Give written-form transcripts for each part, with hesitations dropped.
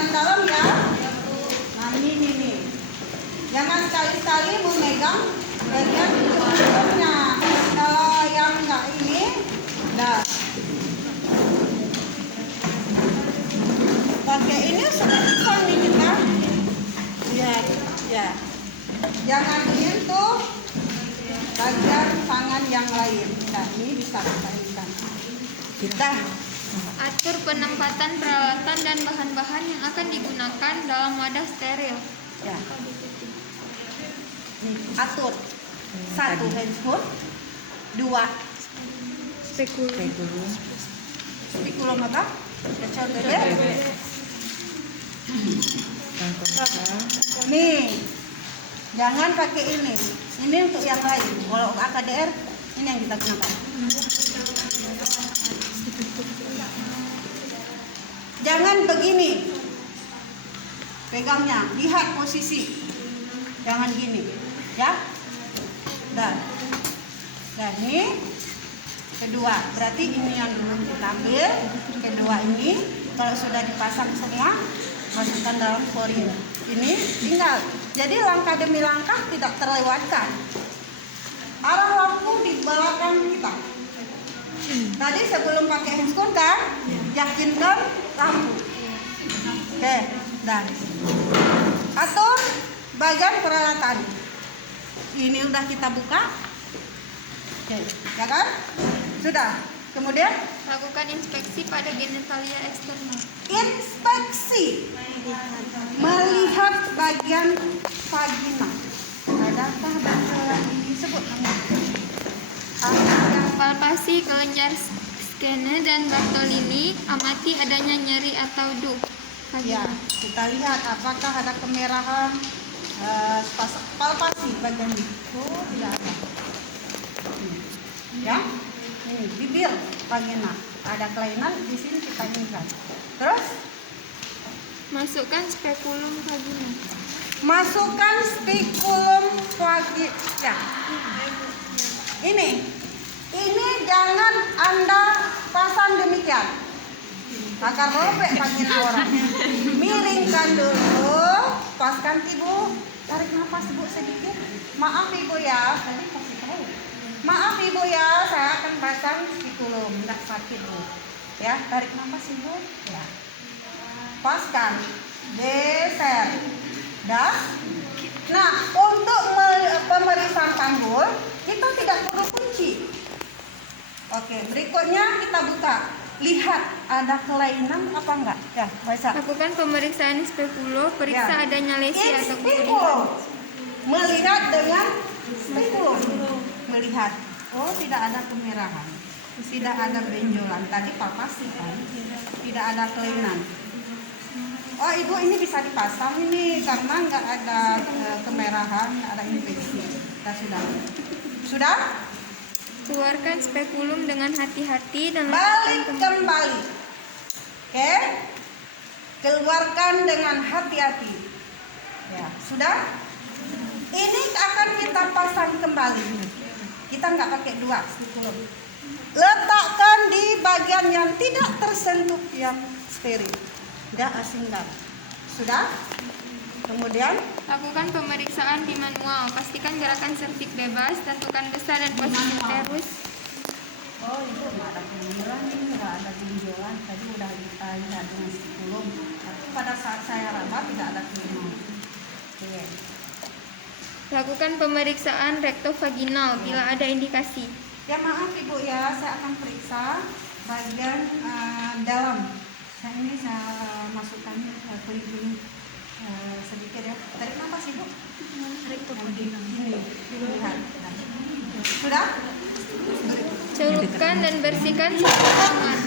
bagian dalam ya. Nah ini nih. Jangan sekali-sekali memegang bagian ujung-ujungnya. Kalau yang enggak ini, dah. Pakai ini sudah bisa nih kita. Lihat, ya. Jangan menyentuh bagian tangan yang lain. Nah, ini bisa kita ikat. Kita Atur penempatan peralatan dan bahan-bahan yang akan digunakan dalam wadah steril. ya. Nih, atur. 1 handphone, 2 spekulum apa? Kecil gede. Nih, jangan pakai ini. Ini untuk yang lain. Kalau AKDR, ini yang kita gunakan. Jangan begini. Pegangnya, lihat posisi. Jangan gini, ya. Dan ini kedua. Berarti ini yang dulu kita ambil. Kedua ini, kalau sudah dipasang semua, masukkan dalam klorin. Ini tinggal. Jadi langkah demi langkah tidak terlewatkan. Arah lampu di belakang kita. Tadi sebelum pakai handphone kan, yakinkan lampu. Oke, dan atur bagian peralatan. Ini udah kita buka. Oke, ya kan? Sudah. Kemudian Lakukan inspeksi pada genitalia eksternal. inspeksi, melihat bagian vagina. Adakah bagian yang disebut Palpasi kelenjar skene dan Bartolini, amati adanya nyeri atau duh. Ya, kita lihat apakah ada kemerahan, palpasi bagian itu. Oh, tidak ada. Ya, ini bibir vagina. Ada kelainan di sini kita ingat. Terus Masukkan spekulum vagina. masukkan spekulum vagina. Ya. Ini jangan Anda pasang demikian. Akan robek vagina orang. Miringkan dulu, paskan Ibu. Tarik nafas Ibu sedikit. Maaf Ibu ya, tadi kasih tahu. Maaf Ibu ya, saya akan pasang spekulum, tidak sakit Bu. Ya, tarik nafas Ibu. Ya. Paskan, geser. Dah. Nah, untuk pemeriksaan tanggul, kita tidak perlu kunci. Oke, berikutnya kita buka. Lihat ada kelainan apa enggak? Ya, baca. Lakukan pemeriksaan spekulo, periksa Ya. adanya lesi In atau speculum. Melihat dengan spekulum. Melihat. Oh, tidak ada kemerahan. Tidak ada benjolan. Tadi palpasi kan. Tidak ada kelainan. Oh, Ibu ini bisa dipasang ini karena nggak ada kemerahan, nggak ada infeksi. Kita sudah. Sudah? Keluarkan spekulum dengan hati-hati dan Balik lakukan kembali. Oke? Keluarkan dengan hati-hati. Ya, sudah? Ini akan kita pasang kembali. Kita nggak pakai 2 spekulum. Letakkan di bagian yang tidak tersentuh yang steril. Nggak asingkan. Sudah? Kemudian Lakukan pemeriksaan di manual. Pastikan gerakan sertik bebas, tentukan besar dan posisi uterus. oh itu nggak ada benjolan ini, nggak ada benjolan. Tadi udah kita lihat dengan spekulum. Tapi pada saat saya raba tidak ada kelainan. Oke. Lakukan pemeriksaan rektovaginal bila ada indikasi. Ya maaf Ibu ya, saya akan periksa bagian dalam. Saya masukkan kulit sedikit ya. Tarik nafas Ibu. Ini lihat. Sudah? Celupkan dan bersihkan saluran tangan.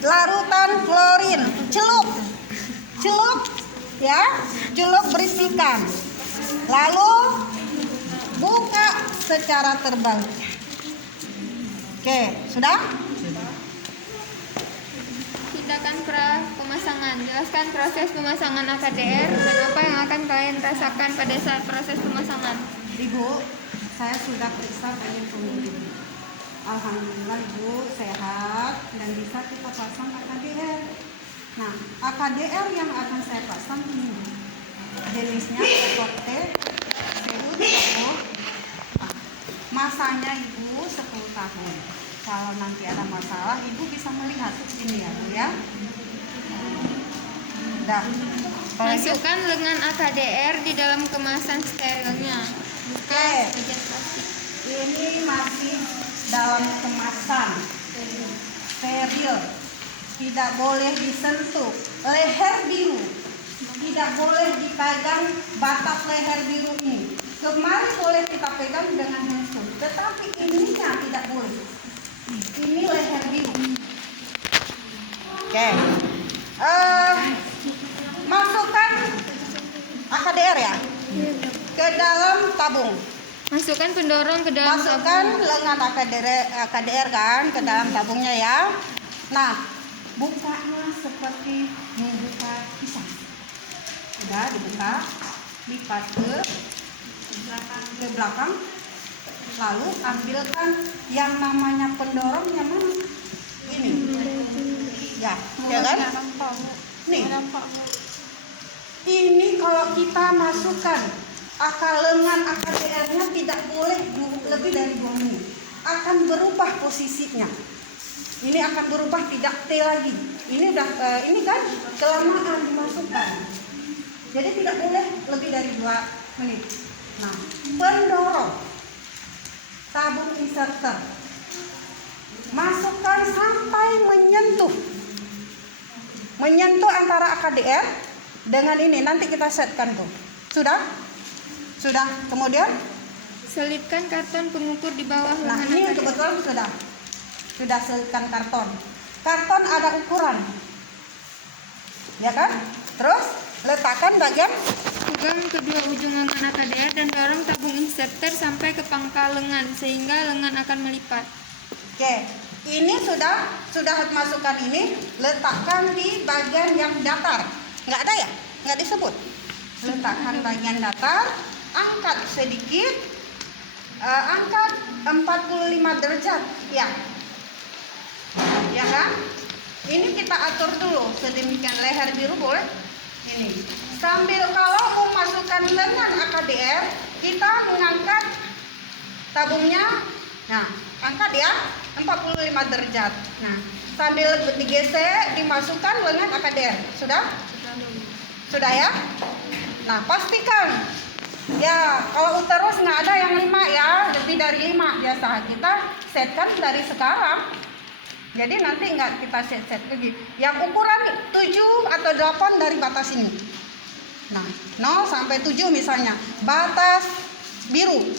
Larutan klorin, celup ya, celup bersihkan. Lalu buka secara terbalik. Oke, sudah? Tindakan pemasangan. Jelaskan proses pemasangan AKDR dan apa yang akan kalian rasakan pada saat proses pemasangan. Ibu, saya sudah periksa bagian punggung. Alhamdulillah Ibu sehat dan bisa kita pasang AKDR. Nah, AKDR yang akan saya pasang ini jenisnya seperti CU30. Nah, masanya Ibu 10 tahun. Kalau nanti ada masalah, Ibu bisa melihat ini ya, Bu ya. Dah. Apalagi? Masukkan lengan AKDR di dalam kemasan sterilnya. Buka Oke. bagian plastik. Ini masih dalam kemasan steril, tidak boleh disentuh. Leher biru tidak boleh dipegang, batas leher biru ini. Kemarin boleh kita pegang dengan handphone, tetapi ininya tidak boleh. Ini leher biru. Oke. Masukkan AKDR ya ke dalam tabung. Masukkan pendorong ke dalam Masukkan tabung. lengan AKDR kan ke dalam tabungnya ya. Nah, bukanya seperti membuka pisang. Sudah dibuka, lipat ke belakang, lalu ambilkan yang namanya pendorong yang mana? Ini. Ya, ya kan? Nih. Ini kalau kita masukkan lengan AKDR-nya tidak boleh lebih dari 2 menit. Akan berubah posisinya. Ini akan berubah, tidak T lagi. Ini udah ini kan kelamaan dimasukkan. Jadi tidak boleh lebih dari 2 menit. Nah, pendorong tabung inserter. Masukkan sampai menyentuh antara AKDR dengan ini. Nanti kita setkan, Bu. Sudah? Sudah. Kemudian Selipkan karton pengukur di bawah nah lengan ini AKDR. kebetulan sudah selipkan karton. Karton ada ukuran, ya kan? Terus letakkan bagian. Pegang kedua ujung lengan AKDR dan dorong tabung inserter sampai ke pangkal lengan sehingga lengan akan melipat. Oke, ini sudah masukkan ini, letakkan di bagian yang datar. Nggak ada ya? Nggak disebut. Letakkan bagian datar, angkat sedikit, angkat 45 derajat, ya. Ya kan? Ini kita atur dulu sedemikian, leher biru boleh ini. Sambil kalau mau masukkan lengan AKDR, kita mengangkat tabungnya. Nah, angkat ya 45 derajat. Nah, sambil digesek dimasukkan lengan AKDR. Sudah? Sudah ya? Nah, pastikan ya, kalau terus nggak ada yang 5 ya, lebih dari 5 biasa kita setkan dari sekarang. Jadi nanti nggak kita set lagi. Yang ukuran 7 atau 8 dari batas ini. Nah, 0 sampai 7 misalnya, batas biru.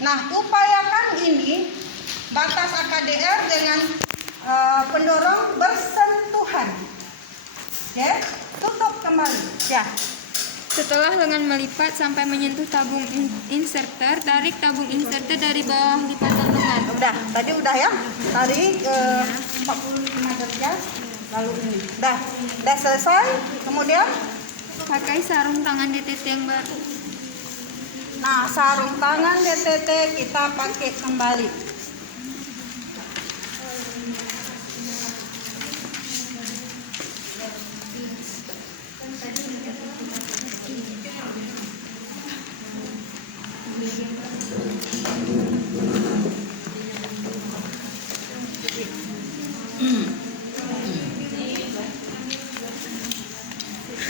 Nah, upayakan ini batas AKDR dengan pendorong bersentuhan. Oke, tutup kembali. Ya. Setelah lengan melipat sampai menyentuh tabung inserter, tarik tabung inserter dari bawah lipatan lengan. Udah, tadi udah ya. Tarik 45 derajat lalu ini. Udah selesai. Kemudian Pakai sarung tangan DTT yang baru. nah, sarung tangan DTT kita pakai kembali.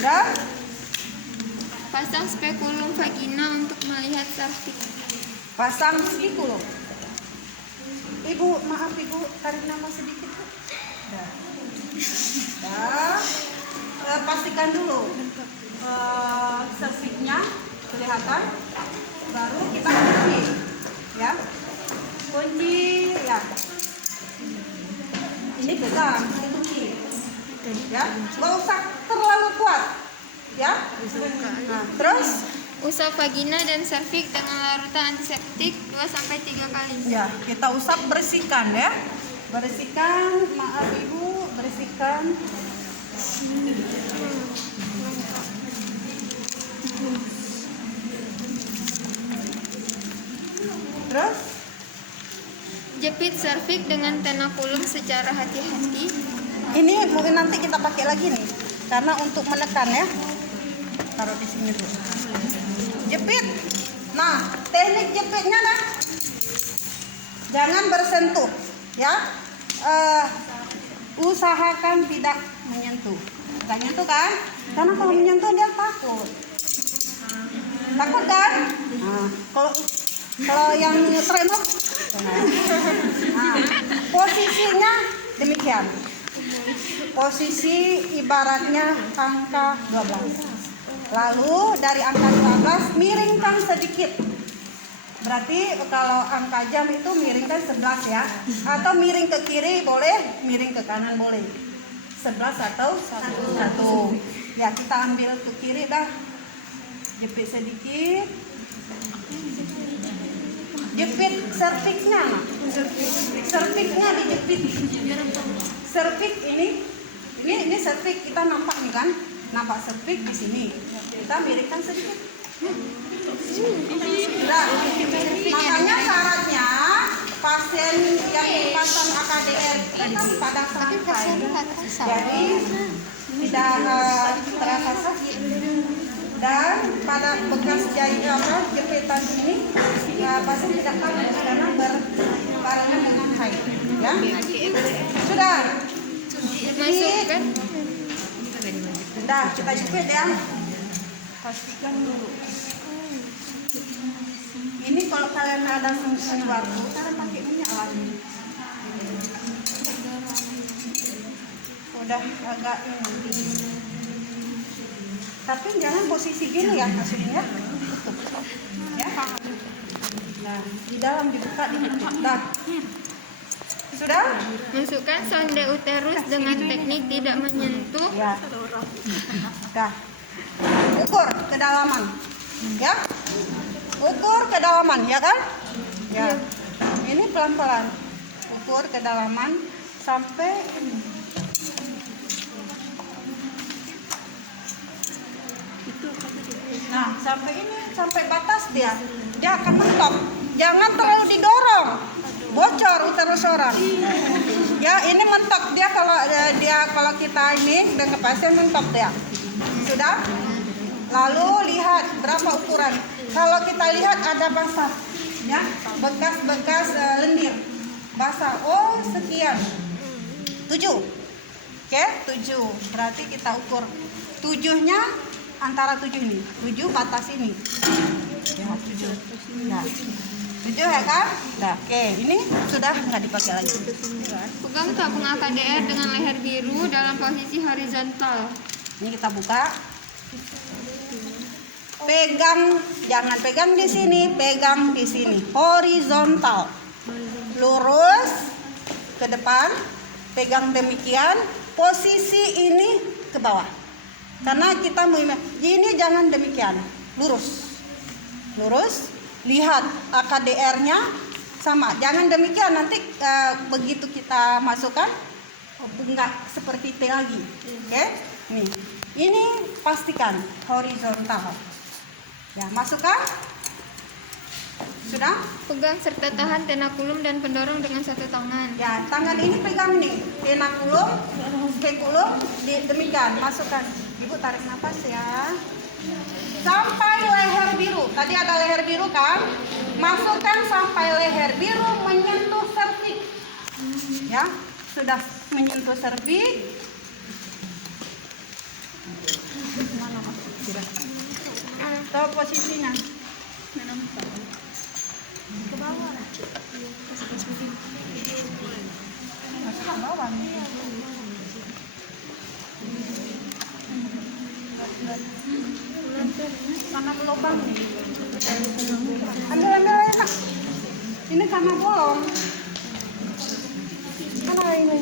Udah? Pasang spekulum vagina untuk melihat sarfik. Pasang spikulum. Ibu, maaf Ibu, tarik nama sedikit Bu. Dah. Pastikan dulu serviknya kelihatan, baru kita kunci, ya. Kunci, ya. Ini pegang, ini kunci, ya. Nggak usah terlalu kuat, ya. Nah, terus. Usap vagina dan serviks dengan larutan antiseptik 2-3 kali. Ya, kita usap, bersihkan ya. Bersihkan, maaf Ibu, bersihkan. Terus Jepit serviks dengan tenakulum secara hati-hati. Ini mungkin nanti kita pakai lagi nih, karena untuk menekan ya. Taruh di sini dulu. Jepit. Nah, teknik jepitnya dah. Jangan bersentuh, ya. Usahakan tidak menyentuh. Tidak menyentuh kan? Karena kalau menyentuh dia takut. Takut kan? Nah, kalau yang tremor, nah, posisinya demikian. Posisi ibaratnya angka 12. Lalu dari angka 12 miringkan sedikit. Berarti kalau angka jam itu miringkan 11 ya. Atau miring ke kiri boleh, miring ke kanan boleh. 11 atau 1. Ya, kita ambil ke kiri dah. Jepit sedikit. Jepit serviknya. Serviknya dijepit. Servik ini servik kita nampak nih kan? Nampak servik di sini. Kita miringkan sedikit. Nah, makanya syaratnya pasien yang dipasang AKDR itu kan pada santai. Jadi tidak terasa sakit. Dan pada bekas jepitan ini pasien tidak takut karena berbarengan dengan haid. Ya, sudah. Masukkan. Sudah, kita jepit ya. Pastikan dulu. Ini kalau kalian ada sesuatu, kalian pakai minyak lagi. Udah agak ini. Tapi jangan posisi gini ya, maksudnya. Tutup. Ya. Nah, di dalam dibuka ditutup. Dah. Sudah? Masukkan sonde uterus dengan teknik tidak menyentuh. Ya. Dah. Ukur kedalaman. Ya. Ukur kedalaman, ya kan? Ya. Ini pelan-pelan. Ukur kedalaman sampai ini. Nah, sampai ini, sampai batas dia. Dia akan mentok. Jangan terlalu didorong. Bocor uterus orang. Ya, ini mentok dia kalau kita ini dengan pasien mentok dia. Sudah? Lalu lihat berapa ukuran. Kalau kita lihat ada basah, ya, bekas-bekas lendir basah. Oh, sekian. 7. Oke, 7. Berarti kita ukur 7-nya antara 7 ini. 7 batas ini. Ya, 7. Nah. 7 ya kan? Nah, oke, ini sudah nggak dipakai lagi. Pegang tabung AKDR dengan leher biru dalam posisi horizontal. Ini kita buka. Pegang, jangan pegang di sini, pegang di sini. Horizontal. Lurus ke depan, pegang demikian. Posisi ini ke bawah. Karena kita mau ini jangan demikian. Lurus. Lurus. Lihat AKDR-nya sama. Jangan demikian, nanti begitu kita masukkan enggak seperti T lagi. Oke? Nih. Ini pastikan horizontal. Ya, masukkan. Sudah? Pegang serta tahan tenakulum dan pendorong dengan satu tangan. Ya, tangan ini pegang nih. Tenakulum, spekulum, demikian. Masukkan. Ibu tarik nafas ya. Sampai leher biru. Tadi ada leher biru kan? Masukkan sampai leher biru menyentuh serviks. Ya, sudah menyentuh serviks. Mana sudah? Tahu posisinya? Ke bawah. Masuk ke bawah nih. Karena lubang nih. Ambil enak. Ini karena bolong. Mana ini?